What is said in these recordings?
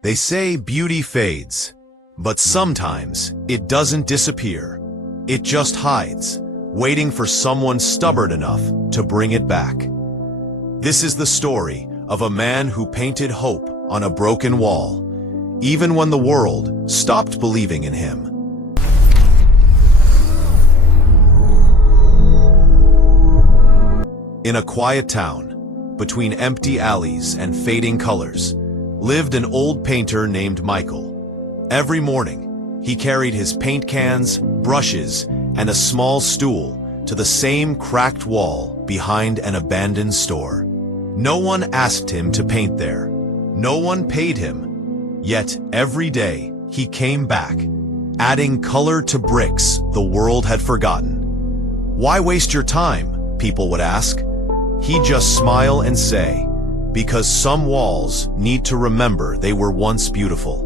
They say beauty fades, but sometimes it doesn't disappear. It just hides, waiting for someone stubborn enough to bring it back. This is the story of a man who painted hope on a broken wall, even when the world stopped believing in him. In a quiet town, between empty alleys and fading colors, lived an old painter named Michael. Every morning, he carried his paint cans, brushes, and a small stool to the same cracked wall behind an abandoned store. No one asked him to paint there. No one paid him. Yet every day, he came back, adding color to bricks the world had forgotten. "Why waste your time?" people would ask. He'd just smile and say, "Because some walls need to remember they were once beautiful."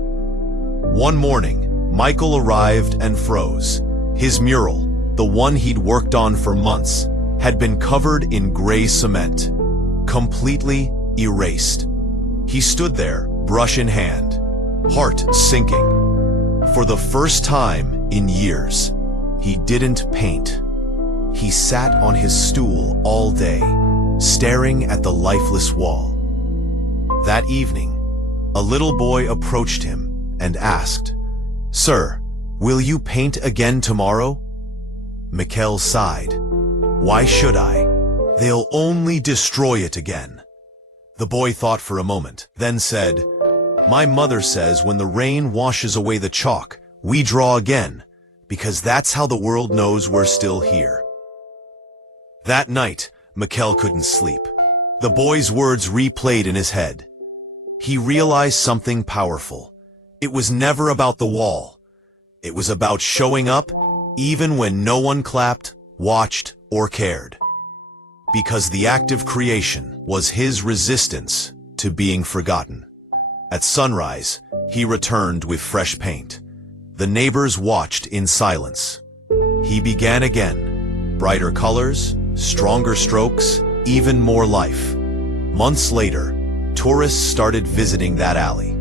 One morning, Michael arrived and froze. His mural, the one he'd worked on for months, had been covered in gray cement, completely erased. He stood there, brush in hand, heart sinking. For the first time in years, he didn't paint. He sat on his stool all day, staring at the lifeless wall. That evening, a little boy approached him and asked, "Sir, will you paint again tomorrow?" Michael sighed. "Why should I? They'll only destroy it again." The boy thought for a moment, then said, "My mother says when the rain washes away the chalk, we draw again, because that's how the world knows we're still here." That night, Michael couldn't sleep. The boy's words replayed in his head. He realized something powerful. It was never about the wall. It was about showing up, even when no one clapped, watched, or cared. Because the act of creation was his resistance to being forgotten. At sunrise, he returned with fresh paint. The neighbors watched in silence. He began again. Brighter colors, stronger strokes, even more life. Months later, tourists started visiting that alley.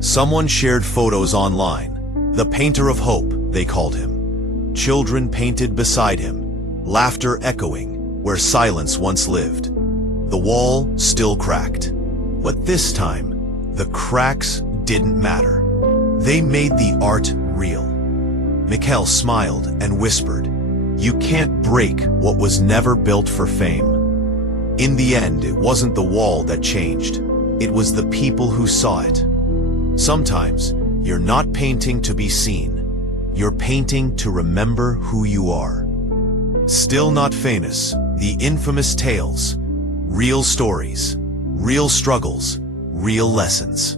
Someone shared photos online. The painter of hope, they called him. Children painted beside him, laughter echoing where silence once lived. The wall still cracked. But this time, the cracks didn't matter. They made the art real. Michael smiled and whispered, "You can't break what was never built for fame." In the end, it wasn't the wall that changed. It was the people who saw it. Sometimes, you're not painting to be seen. You're painting to remember who you are. Still not famous, the infamous tales. Real stories, real struggles, real lessons.